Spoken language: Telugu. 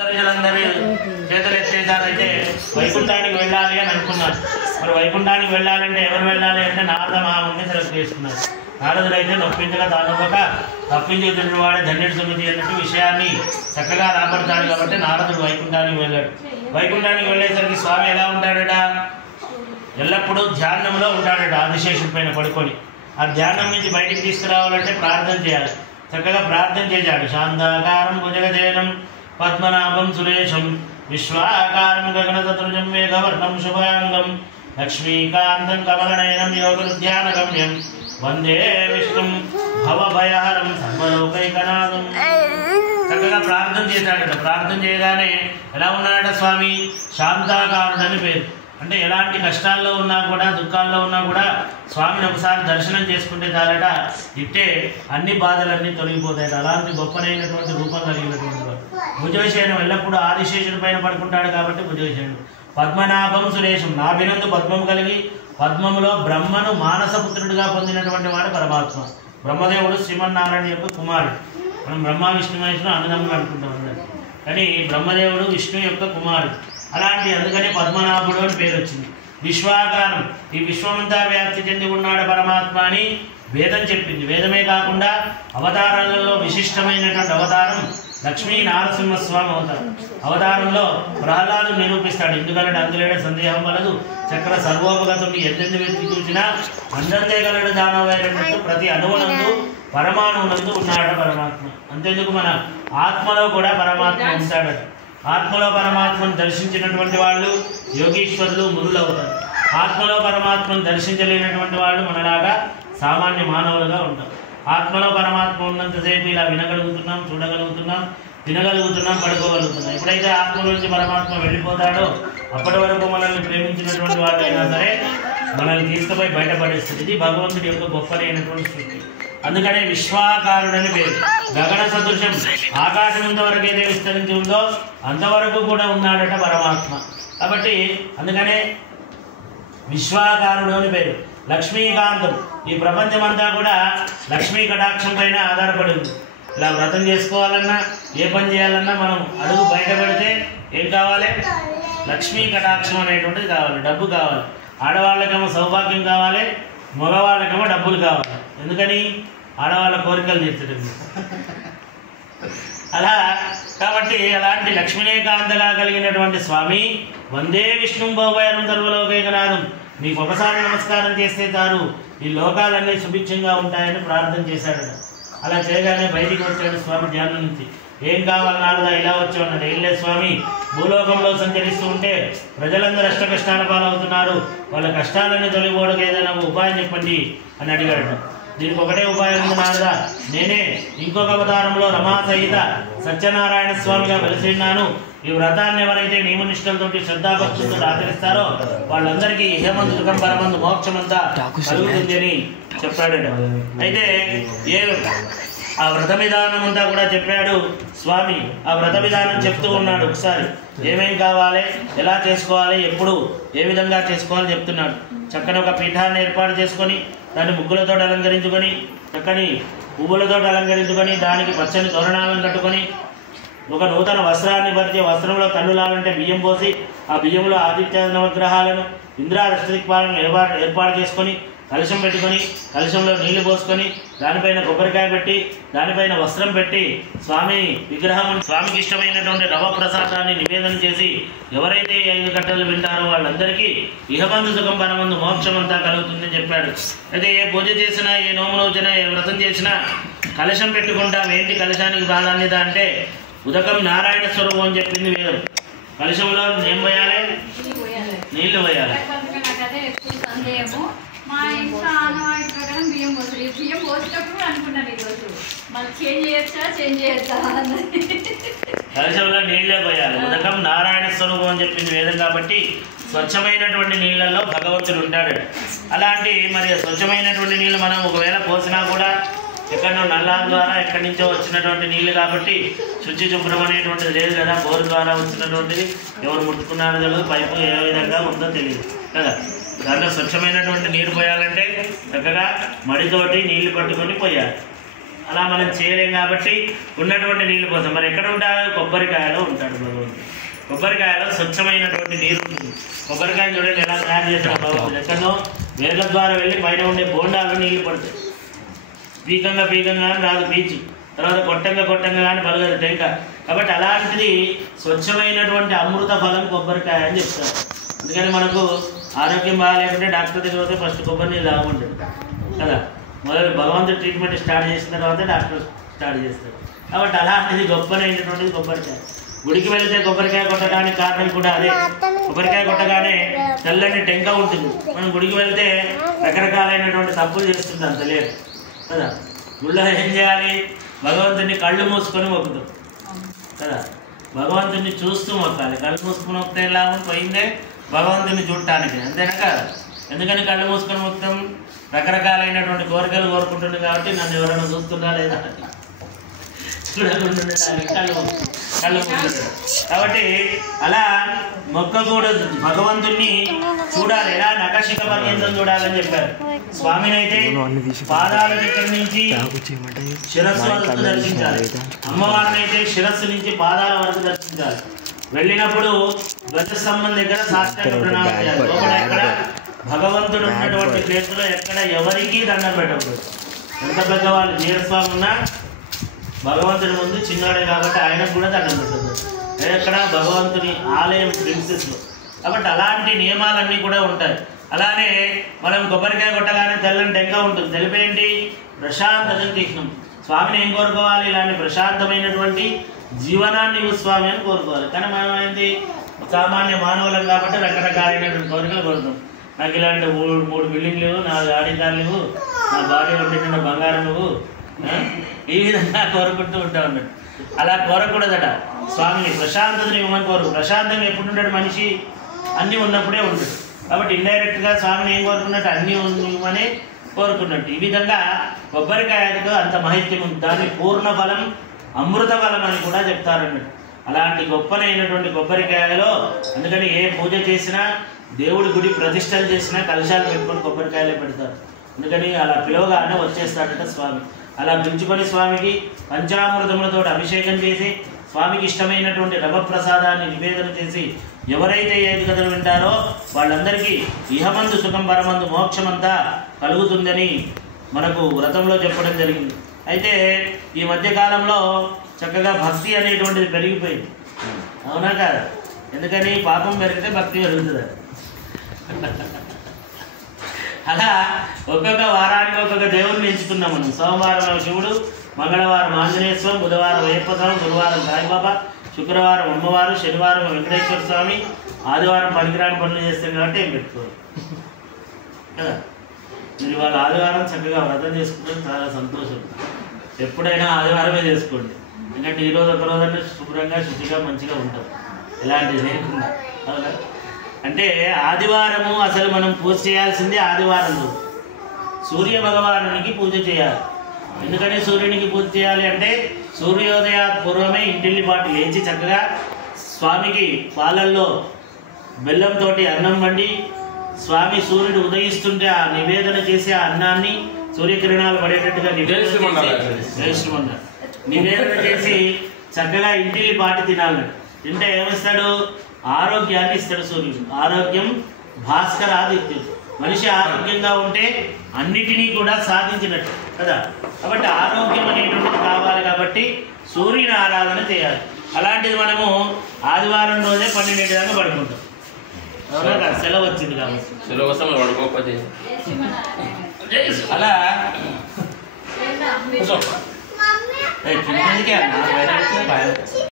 భక్తజలందరూ చేతులు ఎత్తేసారైతే వైకుంఠానికి వెళ్ళాలి అని అనుకున్నారు. మరి వైకుంఠానికి వెళ్ళాలంటే ఎవరు వెళ్ళాలి అంటే నారద మహాముని సెలెక్ట్ చేసుకున్నారు. నారదుడు అయితే నొప్పించగా తానుకోక తప్పించుతున్న వాడే ధన్యుడి సుమతి అన్నట్టు విషయాన్ని చక్కగా రాబడతాడు. కాబట్టి నారదుడు వైకుంఠానికి వెళ్ళాడు. వైకుంఠానికి వెళ్ళేసరికి స్వామి ఎలా ఉంటాడట? ఎల్లప్పుడూ ధ్యానంలో ఉంటాడట, ఆదిశేషుడి పైన పడుకొని. ఆ ధ్యానం నుంచి బయటికి తీసుకురావాలంటే ప్రార్థన చేయాలి. చక్కగా ప్రార్థన చేశాడు. శాంతాకారం భుజగశయనం పద్మనాభం సురేశం విశ్వాకారం గగనచతుర్జం మేఘవర్ణం శుభాంగం లక్ష్మీకాంతం కమలనయనం యోగరుధ్యానగమ్యం వందే విష్ణుం భవభయహరం సర్వలోకైకనాథం. చక్కగా ప్రార్థన చేశాడట. ప్రార్థన చేయగానే ఎలా ఉన్నాడట స్వామి? శాంతాకారుడని పేరు. అంటే ఎలాంటి కష్టాల్లో ఉన్నా కూడా, దుఃఖాల్లో ఉన్నా కూడా స్వామిని ఒకసారి దర్శనం చేసుకుంటే చాలట, ఇట్టే అన్ని బాధలన్నీ తొలగిపోతాయి. అలాంటి గొప్పనైనటువంటి రూపం కలిగినటువంటి వాడు. భుజగశయనం ఎల్లప్పుడూ ఆదిశేషుడి పైన పడుకుంటాడు కాబట్టి భుజగశయనుడు. పద్మనాభం సురేశం, నాభినందు పద్మం కలిగి పద్మములో బ్రహ్మను మానసపుత్రుడిగా పొందినటువంటి వాడు పరమాత్మ. బ్రహ్మదేవుడు శ్రీమన్నారాయణ యొక్క కుమారుడు. మనం బ్రహ్మ విష్ణు మహేశ్వరుడు అన్నదమ్ములు అనుకుంటాం అందరం, కానీ బ్రహ్మదేవుడు విష్ణు యొక్క కుమారుడు. అలాంటి అందుకని పద్మనాభుడు అని పేరు వచ్చింది. విశ్వాకారం, ఈ విశ్వమంతా వ్యాప్తి చెంది ఉన్నాడు పరమాత్మ అని వేదం చెప్పింది. వేదమే కాకుండా అవతారాలలో విశిష్టమైనటువంటి అవతారం లక్ష్మీ నారసింహస్వామి అవతారం. అవతారంలో ప్రహ్లాదు నిరూపిస్తాడు. ఎందుకంటే అందులేడ సందేహం వలదు, చక్ర సర్వోపగతుడు ఎందెందు వ్యక్తి చూసినా అందంతే గలడు దానవైనట్టు ప్రతి అణువునందు పరమాణువునందు ఉన్నాడు పరమాత్మ. అంతేందుకు మన ఆత్మలో కూడా పరమాత్మ ఉంటాడు. ఆత్మలో పరమాత్మను దర్శించినటువంటి వాళ్ళు యోగీశ్వరులు, మునులు అవుతారు. ఆత్మలో పరమాత్మను దర్శించలేనటువంటి వాళ్ళు మనలాగా సామాన్య మానవులుగా ఉంటారు. ఆత్మలో పరమాత్మ ఉన్నంతసేపు ఇలా వినగలుగుతున్నాం, చూడగలుగుతున్నాం, తినగలుగుతున్నాం, పడుకోగలుగుతున్నాం. ఎప్పుడైతే ఆత్మలోంచి పరమాత్మ వెళ్ళిపోతాడో అప్పటి వరకు మనల్ని ప్రేమించినటువంటి వాళ్ళు అయినా సరే మనల్ని తీసుకుపోయి బయటపడేస్తుంది. ఇది భగవంతుడి యొక్క గొప్పనైనటువంటి సృష్టి. అందుకనే విశ్వాకారుడని పేరు. గగన సదృశం, ఆకాశం ఎంతవరకు అయితే విస్తరించి ఉందో అంతవరకు కూడా ఉన్నాడట పరమాత్మ. కాబట్టి అందుకనే విశ్వాకారుడు అని పేరు. లక్ష్మీకాంతం, ఈ ప్రపంచమంతా కూడా లక్ష్మీ కటాక్షం పైన ఆధారపడి ఉంది. ఇలా వ్రతం చేసుకోవాలన్నా, ఏ పని చేయాలన్నా మనం అడుగు బయట పెడితే ఏం కావాలి? లక్ష్మీ కటాక్షం అనేటువంటిది కావాలి, డబ్బు కావాలి. ఆడవాళ్ళకేమో సౌభాగ్యం కావాలి, మగవాళ్ళకేమో డబ్బులు కావాలి. ఎందుకని? ఆడవాళ్ళ కోరికలు తీర్చడం. అలా కాబట్టి అలాంటి లక్ష్మీకాంతగా కలిగినటువంటి స్వామి వందే విష్ణుం భవభయహరం సర్వలోకైకనాథం, మీకు ఒకసారి నమస్కారం చేస్తే చాలు ఈ లోకాలన్నీ సుభిక్షంగా ఉంటాయని ప్రార్థన చేశాడు. అలా చేయగానే బయటికి వచ్చాడు స్వామి ధ్యానం నుంచి. ఏం కావాలన్నారుదా ఇలా వచ్చామన్నాడు. ఏం లేదు స్వామి, భూలోకంలో సంచరిస్తూ ఉంటే ప్రజలందరూ అష్ట కష్టాల పాలవుతున్నారు, వాళ్ళ కష్టాలన్నీ తొలగిపోవడానికి ఏదైనా ఉపాయం చెప్పండి అని అడిగాడు. దీనికి ఒకటే ఉపాయం ఉంది నారదా, నేనే ఇంకొక అవతారంలో రమా సహిత సత్యనారాయణ స్వామిగా వెలిసిన్నాను. ఈ వ్రతాన్ని ఎవరైతే నియమనిష్టలతోటి శ్రద్ధాభక్తులతో ఆచరిస్తారో వాళ్ళందరికీ ఇహమందు సుఖం పరమందు మోక్షమంతా కలుగుతుంది అని చెప్పాడట. అయితే ఆ వ్రత విధానం అంతా కూడా చెప్పాడు స్వామి. ఆ వ్రత విధానం చెప్తూ ఉన్నాడు. ఒకసారి ఏమేం కావాలి, ఎలా చేసుకోవాలి, ఎప్పుడు ఏ విధంగా చేసుకోవాలని చెప్తున్నాడు. చక్కని ఒక పీఠాన్ని ఏర్పాటు చేసుకొని దాన్ని ముగ్గులతో అలంకరించుకొని, చక్కని పువ్వులతో అలంకరించుకొని, దానికి పచ్చని తోరణాలను కట్టుకొని, ఒక నూతన వస్త్రాన్ని పరిచే వస్త్రంలో కన్నులాలంటే బియ్యం పోసి ఆ బియ్యంలో ఆదిత్య నవగ్రహాలను ఇంద్రాదష్టదిక్పాలను ఏర్పాటు చేసుకొని కలశం పెట్టుకొని కలశంలో నీళ్లు పోసుకొని దానిపైన కొబ్బరికాయ పెట్టి దానిపైన వస్త్రం పెట్టి స్వామి విగ్రహం స్వామికి ఇష్టమైనటువంటి రవ ప్రసాదాన్ని నివేదన చేసి ఎవరైతే 5 గంటలు వింటారో వాళ్ళందరికీ ఇహమందు సుఖం పరమందు మోక్షం అంతా కలుగుతుందని చెప్పాడు. అయితే ఏ పూజ చేసినా, ఏ నోములు వచ్చినా, ఏ వ్రతం చేసినా కలశం పెట్టుకుంటాం. ఏంటి కలశానికి ప్రాధాన్యత అంటే ఉదకం నారాయణ స్వరూపం అని చెప్పింది వేదం. కలశంలో ఏం పోయాలి? నీళ్లు పోయాలి. మా ఇంట్లో ఆనవాయి ప్రకారం బియ్యం పోతుంది. బియ్యం పోసేటప్పుడు అనుకున్నాను ఈరోజు మళ్ళీ చేంజ్ చేయొచ్చా కలశంలో నీళ్లే పోయాలి. ఉదకం నారాయణ స్వరూపం అని చెప్పింది వేదం. కాబట్టి స్వచ్ఛమైనటువంటి నీళ్ళల్లో భగవంతుడు ఉంటాడు. అలాంటి మరి స్వచ్ఛమైనటువంటి నీళ్ళు మనం ఒకవేళ పోసినా కూడా ఎక్కడో నల్లాల ద్వారా ఎక్కడి నుంచో వచ్చినటువంటి నీళ్ళు కాబట్టి శుచి శుభ్రం అనేటువంటిది లేదు కదా. బోరు ద్వారా వచ్చినటువంటిది ఎవరు ముట్టుకున్నారో తెలియదు, పైపు ఏ విధంగా ఉందో తెలియదు కదా. దాంట్లో స్వచ్ఛమైనటువంటి నీరు పోయాలంటే చక్కగా మడితోటి నీళ్లు పట్టుకొని పోయాలి. అలా మనం చేయలేం కాబట్టి ఉన్నటువంటి నీళ్ళు కోసం మరి ఎక్కడ ఉంటాడు? కొబ్బరికాయలో ఉంటాడు భగవంతుడు. కొబ్బరికాయలో స్వచ్ఛమైనటువంటి నీరు ఉంటుంది. కొబ్బరికాయ చూడండి ఎలా తయారు చేస్తాడు భగవంతుడు. ఎక్కడో వేర్ల ద్వారా వెళ్ళి పైన ఉండే బోండాలు నీళ్లు పడతాయి. పీకంగా కానీ రాదు పీచు, తర్వాత కొట్టంగా కానీ పలగదు టెంక. కాబట్టి అలాంటిది స్వచ్ఛమైనటువంటి అమృత ఫలం కొబ్బరికాయ అని చెప్తారు. అందుకని మనకు ఆరోగ్యం బాగాలేకుంటే డాక్టర్ దగ్గర పోతే ఫస్ట్ కొబ్బరి నీళ్ళు తాగుంటుంది కదా. మొదలు భగవంతుడు ట్రీట్మెంట్ స్టార్ట్ చేసిన తర్వాత డాక్టర్ స్టార్ట్ చేస్తారు. కాబట్టి అలాంటిది గొప్పనైనటువంటిది కొబ్బరికాయ. గుడికి వెళితే కొబ్బరికాయ కొట్టడానికి కారణం కూడా అదే. కొబ్బరికాయ కొట్టగానే తెల్లని టెంక ఉంటుంది. మనం గుడికి వెళ్తే రకరకాలైనటువంటి తప్పులు చేస్తుంటాం తెలియదు కదా. గుళ్ళో ఏం చేయాలి? భగవంతుడిని కళ్ళు మూసుకొని మొక్కుతాం కదా. భగవంతుడిని చూస్తూ మొక్కాలి. కళ్ళు మూసుకొని మొక్కితే లాభం పోయిందే భగవంతుడిని చూడటానికి, అంతేనా కదా. ఎందుకని కళ్ళు మూసుకొని మొత్తం రకరకాలైనటువంటి కోరికలు కోరుకుంటుంది కాబట్టి నన్ను ఎవరైనా చూస్తున్నా లేదా చూడకుండా కళ్ళు మూసుకుంటాడు. కాబట్టి అలా మొక్కకూడదు, భగవంతుణ్ణి చూడాలి. ఎలా నఖశిఖ పర్యంతం చూడాలని చెప్పారు. స్వామిని అయితే పాదాల దగ్గర నుంచి శిరస్సు వరకు దర్శించాలి. అమ్మవారిని అయితే శిరస్సు నుంచి పాదాల వరకు దర్శించాలి. వెళ్ళినప్పుడు ధ్వజస్తంభం దగ్గర సాష్టాంగ ప్రణామం చేయాలి. లోపల ఎక్కడ భగవంతుడు ఉన్నటువంటి ప్లేసులో ఎక్కడ ఎవరికీ దండం పెట్టకూడదు. ఎంత పెద్దవాళ్ళు జీరస్వామి ఉన్నా భగవంతుడి ముందు చిన్నవాడే కాబట్టి ఆయనకు కూడా దండం పెట్టదు. ఎక్కడ భగవంతుని ఆలయం ప్రిన్సెస్లో. కాబట్టి అలాంటి నియమాలన్నీ కూడా ఉంటాయి. అలానే మనం కొబ్బరికాయ కొట్టగానే తెల్లని టెంక ఉంటుంది. తెలిపేంటి? ప్రశాంతత చిహ్నం. స్వామిని ఏం కోరుకోవాలి? ఇలాంటి ప్రశాంతమైనటువంటి జీవనాన్ని స్వామి అని కోరుకోవాలి. కానీ మనం ఏంటి సామాన్య మానవులం కాబట్టి రకరకాలైనటువంటి కోరికలు కోరుతాం. నాకు ఇలాంటి 3 బిల్డింగ్లు లేవు, 4 ఆడికార్లు లేవు, నా భార్య వండిన బంగారం నువ్వు, ఈ విధంగా కోరుకుంటూ ఉంటా ఉన్నాడు. అలా కోరకూడదట. స్వామిని ప్రశాంతతని ఇవ్వమని కోరు. ప్రశాంతంగా ఎప్పుడు ఉంటాడు మనిషి? అన్నీ ఉన్నప్పుడే ఉంటాడు. కాబట్టి ఇండైరెక్ట్గా స్వామిని ఏం కోరుకున్నట్టు? అన్నీ ఇవ్వమని కోరుకున్నట్టు. ఈ విధంగా కొబ్బరికాయకు అంత మహిత్యం ఉంది. దాన్ని పూర్ణ ఫలం అమృత ఫలం అని కూడా చెప్తారన్నట్టు. అలాంటి గొప్పనైనటువంటి కొబ్బరికాయలో అందుకని ఏ పూజ చేసినా దేవుడి గుడి ప్రతిష్టలు చేసినా కలశాలు పెట్టుకొని కొబ్బరికాయలే పెడతారు. అందుకని అలా పిలవగానే వచ్చేస్తాడట స్వామి. అలా పిలుచుకొని స్వామికి పంచామృతములతో అభిషేకం చేసి స్వామికి ఇష్టమైనటువంటి రవప్రసాదాన్ని నివేదన చేసి ఎవరైతే ఏది కథలు వింటారో వాళ్ళందరికీ ఇహమందు సుఖం పరమందు మోక్షమంతా కలుగుతుందని మనకు వ్రతంలో చెప్పడం జరిగింది. అయితే ఈ మధ్యకాలంలో చక్కగా భక్తి అనేటువంటిది పెరిగిపోయింది. అవునా కాదా? ఎందుకని పాపం పెరిగితే భక్తి పెరుగుతుంది. అలా ఒక్కొక్క వారానికి ఒక్కొక్క దేవుడిని ఎంచుకున్నాం మనం. సోమవారం శివుడు, మంగళవారం ఆంజనేయ స్వామి, బుధవారం అయ్యప్ప స్వామి, గురువారం సాయిబాబా, శుక్రవారం అమ్మవారు, శనివారం వెంకటేశ్వర స్వామి, ఆదివారం పనికిరాని పనులు చేస్తాం కాబట్టి ఏం పెట్టుకోరు కదా. మీరు వాళ్ళ ఆదివారం చక్కగా వ్రతం చేసుకుంటే చాలా సంతోషం. ఎప్పుడైనా ఆదివారమే చేసుకోండి. ఎందుకంటే ఈరోజు ఒక రోజన్నా శుభ్రంగా శుచిగా మంచిగా ఉంటాం. ఎలాంటిది లేకుండా. అవునా? అంటే ఆదివారము అసలు మనం పూజ చేయాల్సింది ఆదివారం రోజు సూర్య భగవానునికి పూజ చేయాలి. ఎందుకని సూర్యునికి పూజ చేయాలి అంటే సూర్యోదయ పూర్వమే ఇంటిల్లిపాటు లేచి చక్కగా స్వామికి పాలల్లో బెల్లంతో అన్నం వండి స్వామి సూర్యుడు ఉదయిస్తుంటే ఆ నివేదన చేసి ఆ అన్నాన్ని సూర్యకిరణాలు పడేటట్టుగా నివేదన చేసి చక్కగా ఇంటిల్లిపాటు తినాలి. తింటే ఏమిస్తాడు? ఆరోగ్యాన్ని ఇస్తాడు సూర్యుడు. ఆరోగ్యం భాస్కరాదిత్యుడు. మనిషి ఆరోగ్యంగా ఉంటే అన్నిటినీ కూడా సాధించినట్టు కదా. కాబట్టి ఆరోగ్యం అనేటువంటిది కావాలి కాబట్టి సూర్యుని ఆరాధన చేయాలి. అలాంటిది మనము ఆదివారం రోజే 12 దాకా పడుకుంటాం. అవునా కదా? సెలవు వచ్చింది కాబట్టి అలా